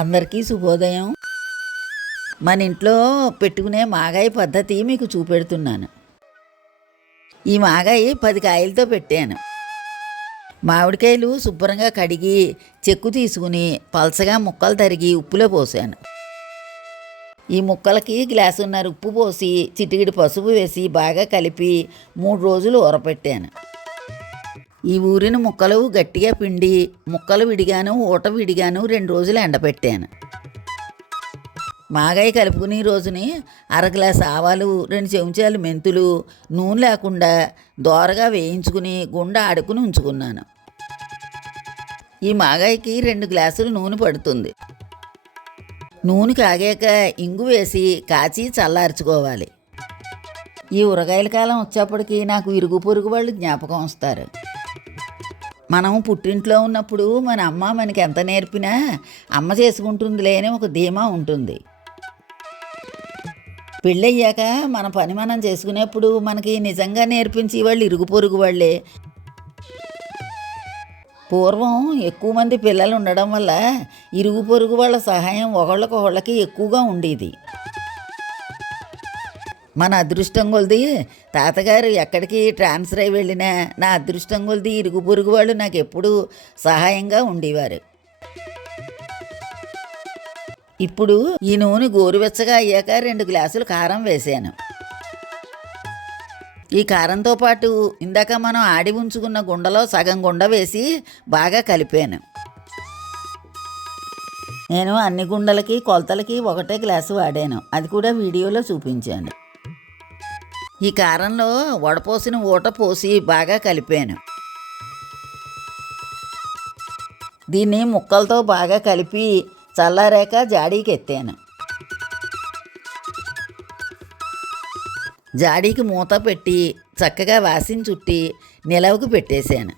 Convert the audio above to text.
అందరికీ శుభోదయం. మన ఇంట్లో పెట్టుకునే మాగాయి పద్ధతి మీకు చూపెడుతున్నాను. ఈ మాగాయి 10 కాయలతో పెట్టాను. మామిడికాయలు శుభ్రంగా కడిగి చెక్కు తీసుకుని పలసగా ముక్కలు తరిగి ఉప్పులో పోసాను. ఈ ముక్కలకి గ్లాసున్నర ఉప్పు పోసి చిటికెడు పసుపు వేసి బాగా కలిపి 3 రోజులు ఊరపెట్టాను. ఈ ఊరిన ముక్కలు గట్టిగా పిండి ముక్కలు విడిగాను ఊట విడిగాను 2 రోజులు ఎండపెట్టాను. మాగాయ కలుపుకునే రోజుని 1/2 గ్లాసు ఆవాలు 2 చెంచాలు మెంతులు నూనె లేకుండా దోరగా వేయించుకుని గుండ ఆడుకుని ఉంచుకున్నాను. ఈ మాగాయకి 2 గ్లాసులు నూనె పడుతుంది. నూనె కాగాక ఇంగు వేసి కాచి చల్లార్చుకోవాలి. ఈ ఊరగాయల కాలం వచ్చేప్పటికి నాకు ఇరుగు పొరుగు వాళ్ళు జ్ఞాపకం వస్తారు. మనం పుట్టింట్లో ఉన్నప్పుడు మన అమ్మ మనకి ఎంత నేర్పినా అమ్మ చేసుకుంటుందిలే అని ఒక ధీమా ఉంటుంది. పెళ్ళయ్యాక మన పని మనం చేసుకునేప్పుడు మనకి నిజంగా నేర్పించి వాళ్ళు ఇరుగు పొరుగు వాళ్ళే. పూర్వం ఎక్కువ మంది పిల్లలు ఉండడం వల్ల ఇరుగు పొరుగు వాళ్ళ సహాయం ఒకళ్ళకొకళ్ళకి ఎక్కువగా ఉండేది. మన అదృష్టం కొలది తాతగారు ఎక్కడికి ట్రాన్స్ఫర్ అయి వెళ్ళినా నా అదృష్టం కొలది ఇరుగు పొరుగు వాళ్ళు నాకు ఎప్పుడూ సహాయంగా ఉండేవారు. ఇప్పుడు ఈ నూనె గోరువెచ్చగా అయ్యాక 2 గ్లాసులు కారం వేసాను. ఈ కారంతో పాటు ఇందాక మనం ఆడి ఉంచుకున్న గుండలో సగం గుండ వేసి బాగా కలిపాను. నేను అన్ని గుండలకి కొలతలకి 1 గ్లాసు వాడాను. అది కూడా వీడియోలో చూపించాను. ఈ కారంలో వడపోసిన ఊట పోసి బాగా కలిపాను. దీన్ని ముక్కలతో బాగా కలిపి చల్లారాక జాడీకి ఎత్తాను. జాడీకి మూత పెట్టి చక్కగా వాసిని చుట్టి నిలవకు పెట్టేశాను.